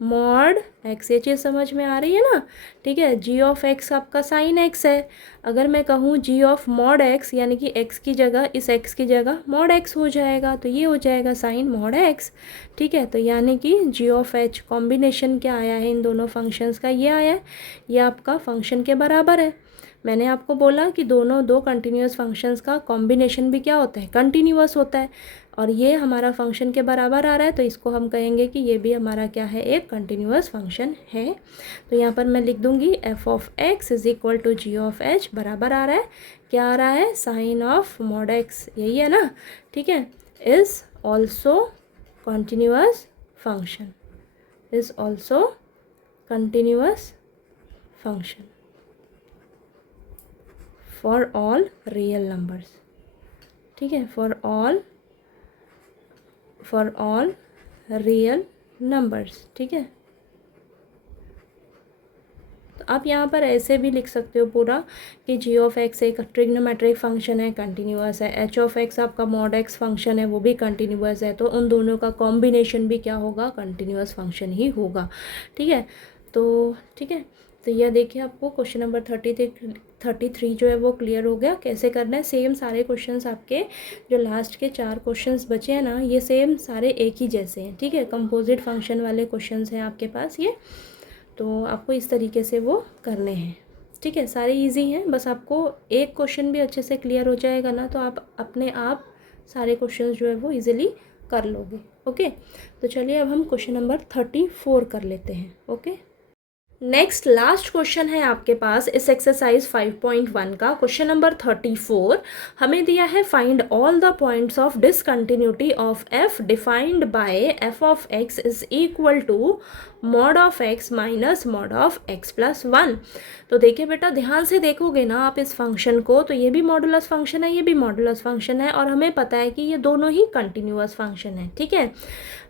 मॉड x। ये चीज़ समझ में आ रही है ना, ठीक है। g ऑफ x आपका साइन x है। अगर मैं कहूँ g ऑफ मॉड x यानी कि x की जगह इस x की जगह मॉड x हो जाएगा, तो ये हो जाएगा साइन मॉड x, ठीक है। तो यानी कि g ऑफ h कॉम्बिनेशन क्या आया है इन दोनों फंक्शंस का, ये आया है, ये आपका फंक्शन के बराबर है। मैंने आपको बोला कि दो कंटिन्यूअस फंक्शंस का कॉम्बिनेशन भी क्या होता है, कंटिन्यूअस होता है, और ये हमारा फंक्शन के बराबर आ रहा है, तो इसको हम कहेंगे कि ये भी हमारा क्या है, एक कंटिन्यूअस फंक्शन है। तो यहाँ पर मैं लिख दूँगी f of x is equal to g of h बराबर आ रहा है, क्या आ रहा है, साइन ऑफ मॉड x, यही है ना, ठीक है। Is also continuous function, is also continuous function for all real numbers, ठीक है, फॉर ऑल रियल नंबर्स, ठीक है। तो आप यहाँ पर ऐसे भी लिख सकते हो पूरा कि g ऑफ x एक ट्रिग्नोमेट्रिक फंक्शन है, कंटिन्यूअस है, h ऑफ x आपका मॉड x फंक्शन है, वो भी कंटिन्यूअस है, तो उन दोनों का कॉम्बिनेशन भी क्या होगा, कंटिन्यूअस फंक्शन ही होगा, ठीक है। तो ठीक है, तो यह देखिए आपको क्वेश्चन नंबर 33 जो है वो क्लियर हो गया। कैसे करना है, सेम सारे क्वेश्चंस आपके जो लास्ट के 4 क्वेश्चंस बचे हैं ना, ये सेम सारे एक ही जैसे हैं, ठीक है। कंपोजिट फंक्शन वाले क्वेश्चंस हैं आपके पास ये, तो आपको इस तरीके से वो करने हैं, ठीक है। सारे इजी हैं, बस आपको एक क्वेश्चन भी अच्छे से क्लियर हो जाएगा ना, तो आप अपने आप सारे क्वेश्चंस जो है वो इजीली कर लोगे। ओके, तो चलिए अब हम क्वेश्चन नंबर 34 कर लेते हैं। ओके, नेक्स्ट लास्ट क्वेश्चन है आपके पास इस एक्सरसाइज 5.1 का। क्वेश्चन नंबर 34 हमें दिया है, find all the points of discontinuity of f defined by f of x is equal to mod of x minus mod of x plus 1। तो देखिए बेटा, ध्यान से देखोगे ना आप इस फंक्शन को, तो ये भी मॉडुलस फंक्शन है, ये भी मॉडुलस फंक्शन है, और हमें पता है कि ये दोनों ही कंटिन्यूअस फंक्शन है, ठीक है।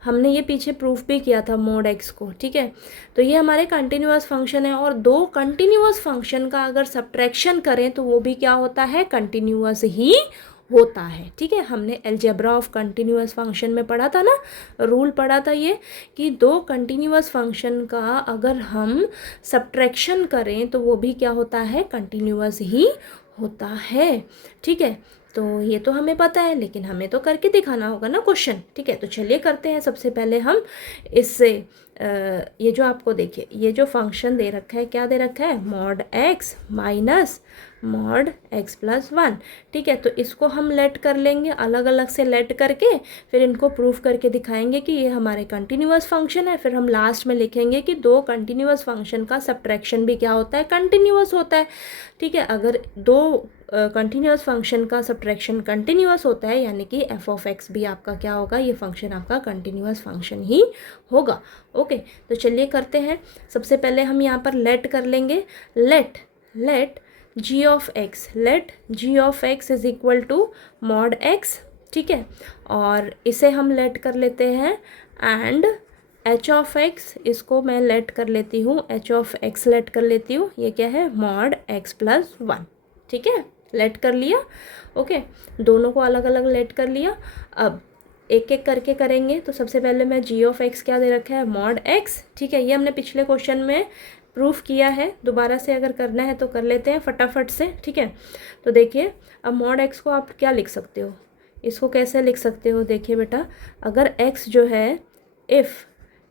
हमने ये पीछे प्रूफ भी किया था मॉड एक्स को, ठीक है। तो ये हमारे कंटिन्यूअस फंक्शन है, और दो कंटिन्यूअस फंक्शन का अगर सब्ट्रैक्शन करें तो वो भी क्या होता है, कंटिन्यूअस ही होता है, ठीक है। हमने अलजेब्रा ऑफ कंटिन्यूअस फंक्शन में पढ़ा था ना, रूल पढ़ा था ये, कि दो कंटिन्यूअस फंक्शन का अगर हम सब्ट्रैक्शन करें तो वो भी क्या होता है, कंटिन्यूअस ही होता है, ठीक है। तो ये तो हमें पता है, लेकिन हमें तो करके दिखाना होगा ना क्वेश्चन, ठीक है। तो चलिए करते हैं। सबसे पहले हम इससे ये जो आपको देखिए, ये जो फंक्शन दे रखा है, क्या दे रखा है, mod x minus mod x plus 1, ठीक है। तो इसको हम लेट कर लेंगे, अलग अलग से लेट करके फिर इनको प्रूफ करके दिखाएंगे कि ये हमारे कंटिन्यूअस फंक्शन है। फिर हम लास्ट में लिखेंगे कि दो कंटिन्यूअस फंक्शन का सब्ट्रैक्शन भी क्या होता है, कंटिन्यूअस होता है, ठीक है। अगर दो कंटिन्यूअस फंक्शन का सब्ट्रैक्शन कंटिन्यूअस होता है, यानी कि एफ ऑफ एक्स भी आपका क्या होगा, ये फंक्शन आपका कंटिन्यूअस फंक्शन ही होगा। ओके, तो चलिए करते हैं। सबसे पहले हम यहाँ पर लेट कर लेंगे, let g of x is equal to mod x, ठीक है। और इसे हम लेट कर लेते हैं, एंड एच ऑफ एक्स, इसको मैं लेट कर लेती हूँ, एच ऑफ एक्स लेट कर लेती हूँ, ये क्या है, मॉड एक्स प्लस 1, ठीक है। लेट कर लिया, ओके, दोनों को अलग अलग लेट कर लिया। अब एक एक करके करेंगे। तो सबसे पहले मैं जी ऑफ एक्स क्या दे रखा है, मॉड एक्स, ठीक है। ये हमने पिछले क्वेश्चन में प्रूफ किया है, दोबारा से अगर करना है तो कर लेते हैं फटाफट से, ठीक है। तो देखिए, अब मॉड एक्स को आप क्या लिख सकते हो, इसको कैसे लिख सकते हो, देखिए बेटा, अगर x जो है, if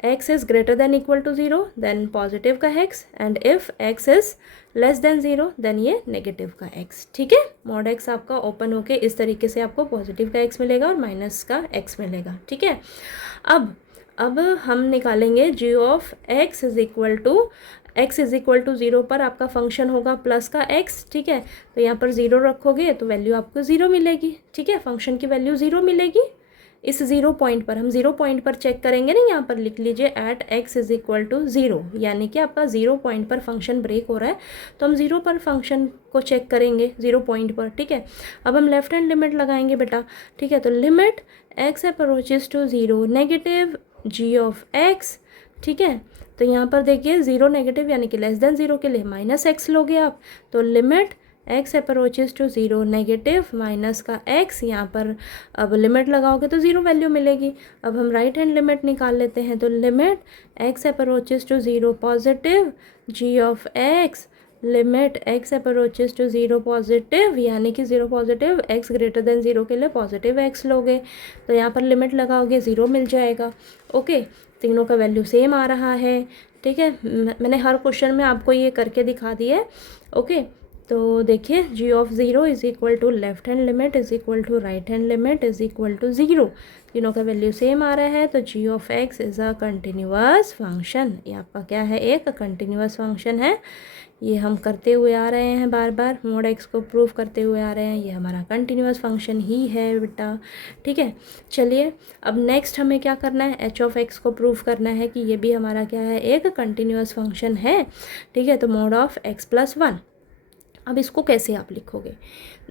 x is greater than equal to 0 then positive का x, and if x is less than 0 then ये नेगेटिव का x, ठीक है। मॉड x आपका ओपन होके इस तरीके से आपको पॉजिटिव का x मिलेगा और माइनस का x मिलेगा, ठीक है। अब हम निकालेंगे g of x is equal to, x is equal to 0 पर आपका फंक्शन होगा प्लस का x, ठीक है। तो यहाँ पर 0 रखोगे तो वैल्यू आपको 0 मिलेगी, ठीक है। फंक्शन की वैल्यू 0 मिलेगी। इस 0 पॉइंट पर हम 0 पॉइंट पर चेक करेंगे ना, यहाँ पर लिख लीजिए at x is equal to 0, यानी कि आपका 0 पॉइंट पर फंक्शन ब्रेक हो रहा है, तो हम 0 पर फंक्शन को चेक करेंगे 0 पॉइंट पर, ठीक है। अब हम लेफ्ट हैंड लिमिट लगाएंगे बेटा, ठीक है। तो limit x approaches to 0 negative g of x, ठीक है। तो यहाँ पर देखिए 0 नेगेटिव यानी कि लेस देन 0 के लिए माइनस x लोगे आप, तो limit x approaches to 0 negative minus का x, यहाँ पर अब लिमिट लगाओगे तो 0 वैल्यू मिलेगी। अब हम राइट हैंड लिमिट निकाल लेते हैं, तो limit x approaches to 0 positive g of x, limit x approaches to 0 positive, यानी कि 0 पॉजिटिव x ग्रेटर देन 0 के लिए पॉजिटिव x लोगे, तो यहाँ पर लिमिट लगाओगे 0 मिल जाएगा। ओके, तीनों का वैल्यू सेम आ रहा है, ठीक है। मैंने हर क्वेश्चन में आपको ये करके दिखा दिया है। ओके, तो देखिए g of 0 is equal to left hand limit is equal to right hand limit is equal to 0, तीनों का वैल्यू सेम आ रहा है, तो g of x is a continuous function. ये आपका क्या है, एक कंटिन्यूअस फंक्शन है। ये हम करते हुए आ रहे हैं, बार बार मॉड x को प्रूव करते हुए आ रहे हैं, ये हमारा कंटिन्यूअस फंक्शन ही है बेटा, ठीक है। चलिए अब नेक्स्ट हमें क्या करना है, h ऑफ x को प्रूव करना है कि ये भी हमारा क्या है, एक कंटिन्यूअस फंक्शन है, ठीक है। तो मॉड ऑफ x प्लस 1, अब इसको कैसे आप लिखोगे,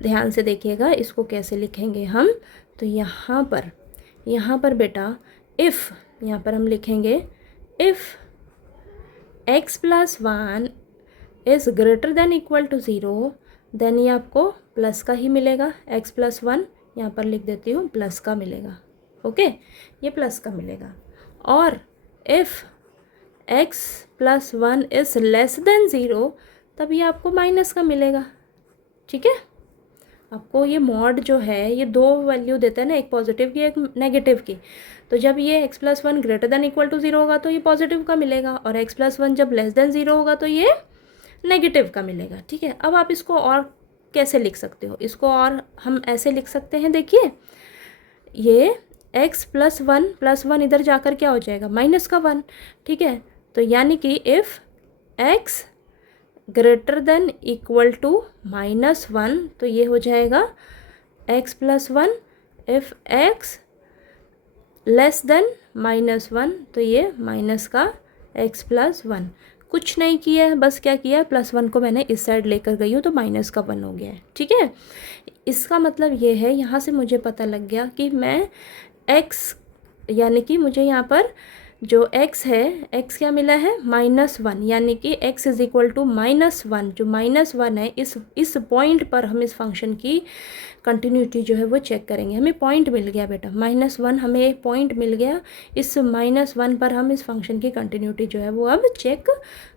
ध्यान से देखिएगा, इसको कैसे लिखेंगे हम। तो यहाँ पर बेटा इफ़, यहाँ पर हम लिखेंगे if x plus 1 is greater than equal to 0, then ये आपको प्लस का ही मिलेगा, x प्लस 1 यहाँ पर लिख देती हूँ, प्लस का मिलेगा, ओके, ये प्लस का मिलेगा। और if x plus 1 is less than 0, तब ये आपको माइनस का मिलेगा, ठीक है। आपको ये मॉड जो है ये दो वैल्यू देता है ना, एक पॉजिटिव की एक नेगेटिव की। तो जब ये x+1 greater than equal to 0 होगा तो ये पॉजिटिव का मिलेगा, और x+1 जब लेस देन 0 होगा तो ये नेगेटिव का मिलेगा। ठीक है, अब आप इसको और कैसे लिख सकते हो, इसको और हम ऐसे लिख सकते हैं, देखिए ये x+1 इधर जाकर क्या हो जाएगा, माइनस का 1। ठीक है, तो यानी कि if x greater than equal to -1 तो ये हो जाएगा x+1, if x less then -1 तो ये माइनस का x+1। कुछ नहीं किया है, बस क्या किया है, +1 को मैंने इस साइड लेकर गई हूँ तो -1 हो गया है। ठीक है, इसका मतलब ये है, यहाँ से मुझे पता लग गया कि मैं x यानी कि मुझे यहाँ पर जो x है, x क्या मिला है, -1, यानी कि x इज़ इक्वल टू -1। जो -1 है, इस पॉइंट पर हम इस फंक्शन की कंटिन्यूटी जो है वो चेक करेंगे। हमें पॉइंट मिल गया बेटा, -1 हमें एक पॉइंट मिल गया, इस -1 पर हम इस फंक्शन की कंटिन्यूटी जो है वो अब चेक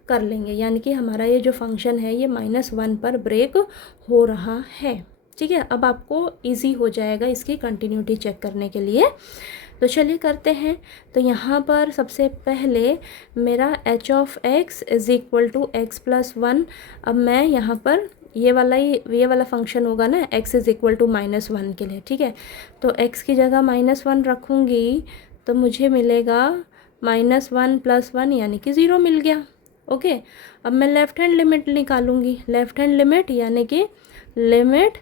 कर लेंगे, यानी कि हमारा ये जो फंक्शन है ये -1 पर ब्रेक हो रहा है। ठीक है, अब आपको ईजी हो जाएगा इसकी कंटिन्यूटी चेक करने के लिए। तो चलिए करते हैं। तो यहाँ पर सबसे पहले मेरा h(x) is equal to x+1। अब मैं यहाँ पर ये वाला फंक्शन होगा ना, x इज़ इक्वल टू -1 के लिए। ठीक है, तो x की जगह -1 रखूँगी तो मुझे मिलेगा -1 + 1 यानी कि 0 मिल गया। ओके, अब मैं लेफ़्ट हैंड लिमिट निकालूंगी। लेफ़्ट हैंड लिमिट यानी कि limit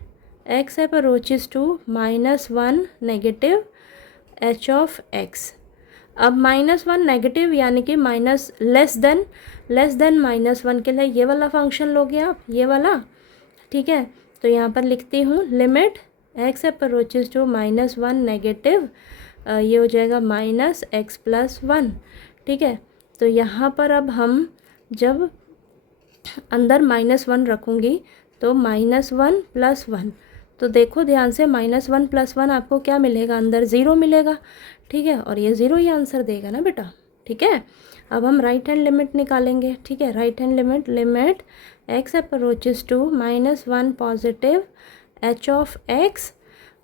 x approaches to -1 negative h(x). अब -1 नेगेटिव यानी कि लेस देन -1 के लिए ये वाला फंक्शन लोगे आप, ये वाला। ठीक है, तो यहाँ पर लिखती हूँ limit x approaches to -1 negative, ये हो जाएगा -x+1। ठीक है, तो यहाँ पर अब हम जब अंदर -1 रखूँगी तो -1 + 1, तो देखो ध्यान से, -1 + 1 आपको क्या मिलेगा, अंदर 0 मिलेगा। ठीक है, और ये 0 ही आंसर देगा ना बेटा। ठीक है, अब हम राइट हैंड लिमिट निकालेंगे। ठीक है, right hand limit x approaches to -1 positive h(x).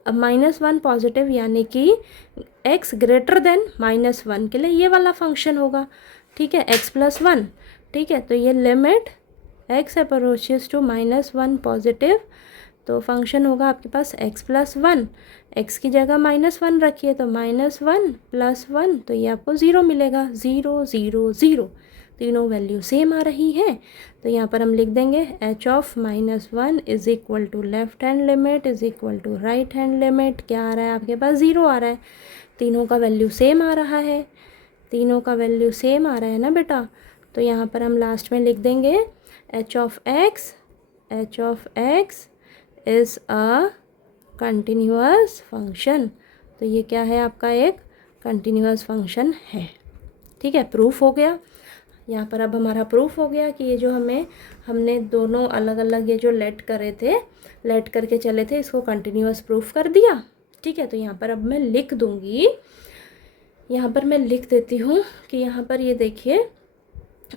अब -1 पॉजिटिव यानी कि x ग्रेटर देन -1 के लिए ये वाला फंक्शन होगा। ठीक है, x+1। ठीक है, तो ये limit x approaches to -1 positive, तो फंक्शन होगा आपके पास x+1। x की जगह -1 रखिए तो -1 + 1, तो ये आपको 0 मिलेगा। 0 0 0 तीनों वैल्यू सेम आ रही हैं, तो यहाँ पर हम लिख देंगे h(-1) is equal to left hand limit is equal to right hand limit. क्या आ रहा है आपके पास, 0 आ रहा है। तीनों का वैल्यू सेम आ रहा है, तीनों का वैल्यू सेम आ रहा है ना बेटा। तो यहाँ पर हम लास्ट में लिख देंगे h(x) is a continuous function. तो ये क्या है, आपका एक कंटिन्यूअस फंक्शन है। ठीक है, प्रूफ हो गया। यहाँ पर अब हमारा प्रूफ हो गया कि ये जो हमने दोनों अलग अलग ये जो लेट करके चले थे, इसको कंटिन्यूअस प्रूफ कर दिया। ठीक है, तो यहाँ पर अब मैं लिख दूँगी, यहाँ पर मैं लिख देती हूँ कि यहाँ पर ये देखिए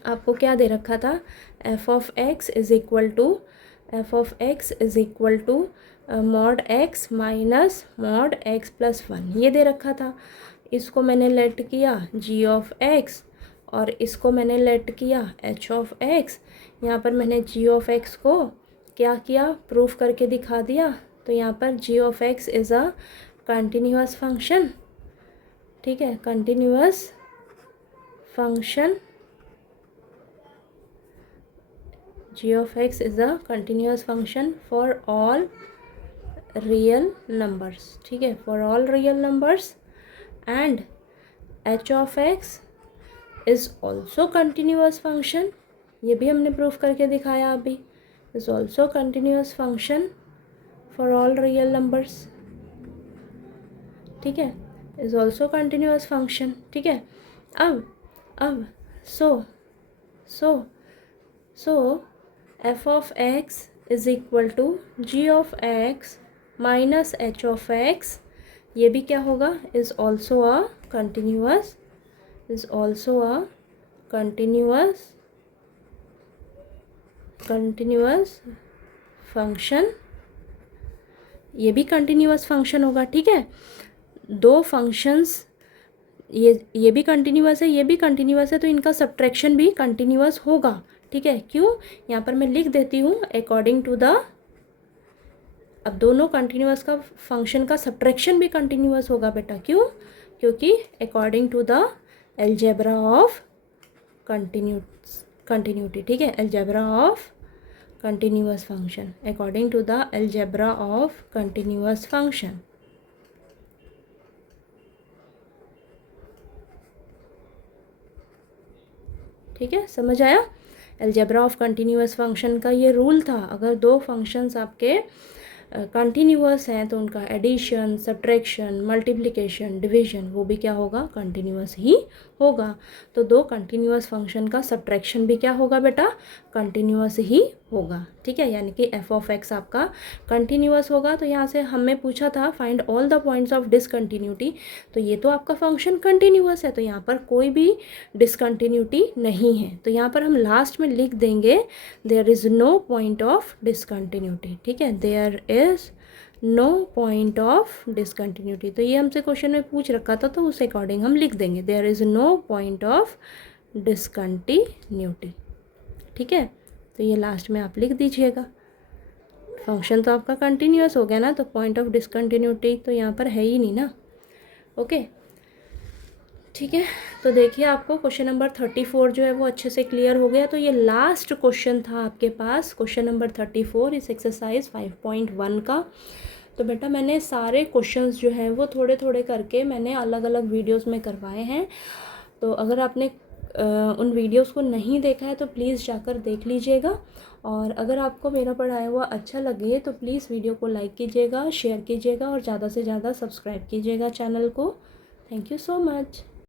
आपको क्या दे रखा था, f(x) is equal to mod x minus mod x+1 ये दे रखा था। इसको मैंने लेट किया g(x) और इसको मैंने लेट किया h(x). यहाँ पर मैंने g(x) को क्या किया, प्रूफ करके दिखा दिया। तो यहाँ पर g(x) is a continuous function. ठीक है, continuous function, g(x) is a continuous function for all real numbers। ठीक है, for all real numbers, and h(x) is also continuous function। ये भी हमने प्रूफ करके दिखाया अभी, is also continuous function for all real numbers। ठीक है, is also continuous function। ठीक है, अब so f(x) is equal to g(x) minus h(x), ये भी क्या होगा, is also a continuous function, ये भी कंटिन्यूअस फंक्शन होगा, ठीक है। दो फंक्शंस, ये भी कंटिन्यूअस है, ये भी कंटिन्यूअस है, तो इनका सब्ट्रैक्शन भी कंटिन्यूअस होगा, ठीक है। क्यों, यहाँ पर मैं लिख देती हूँ अकॉर्डिंग टू द, अब दोनों कंटिन्यूअस का फंक्शन का सब्ट्रैक्शन भी कंटिन्यूअस होगा बेटा, क्यों, क्योंकि according to the algebra of continuity, ठीक है, algebra of continuous function, according to the algebra of continuous function. ठीक है, समझ आया। अलजेब्रा ऑफ कंटिन्यूअस फंक्शन का ये रूल था, अगर दो फंक्शंस आपके कंटिन्यूअस हैं तो उनका एडिशन, सब्ट्रैक्शन, मल्टीप्लिकेशन, डिवीजन वो भी क्या होगा, कंटिन्यूअस ही होगा। तो दो कंटिन्यूअस फंक्शन का सब्ट्रैक्शन भी क्या होगा बेटा, कंटिन्यूअस ही होगा, ठीक है। यानी कि एफ ऑफ एक्स आपका कंटिन्यूअस होगा। तो यहाँ से हमें पूछा था find all the points of discontinuity, तो ये तो आपका फंक्शन कंटिन्यूअस है, तो यहाँ पर कोई भी डिसकंटिन्यूटी नहीं है। तो यहाँ पर हम लास्ट में लिख देंगे there is no point of discontinuity, ठीक है, there is no point of discontinuity. तो ये हमसे क्वेश्चन में पूछ रखा था, तो उस अकॉर्डिंग हम लिख देंगे there is no point of discontinuity, ठीक है। तो ये लास्ट में आप लिख दीजिएगा। फंक्शन तो आपका कंटिन्यूअस हो गया ना, तो पॉइंट ऑफ डिसकंटिन्यूटी तो यहाँ पर है ही नहीं ना, ओके, ठीक है। तो देखिए आपको क्वेश्चन नंबर 34 जो है वो अच्छे से क्लियर हो गया। तो ये लास्ट क्वेश्चन था आपके पास, क्वेश्चन नंबर 34 इस एक्सरसाइज 5.1 का। तो बेटा मैंने सारे क्वेश्चंस जो हैं वो थोड़े थोड़े करके मैंने अलग अलग वीडियोस में करवाए हैं। तो अगर आपने उन वीडियोस को नहीं देखा है तो प्लीज़ जाकर देख लीजिएगा। और अगर आपको मेरा पढ़ाया हुआ अच्छा लगे तो प्लीज़ वीडियो को लाइक कीजिएगा, शेयर कीजिएगा और ज़्यादा से ज़्यादा सब्सक्राइब कीजिएगा चैनल को। Thank you so much.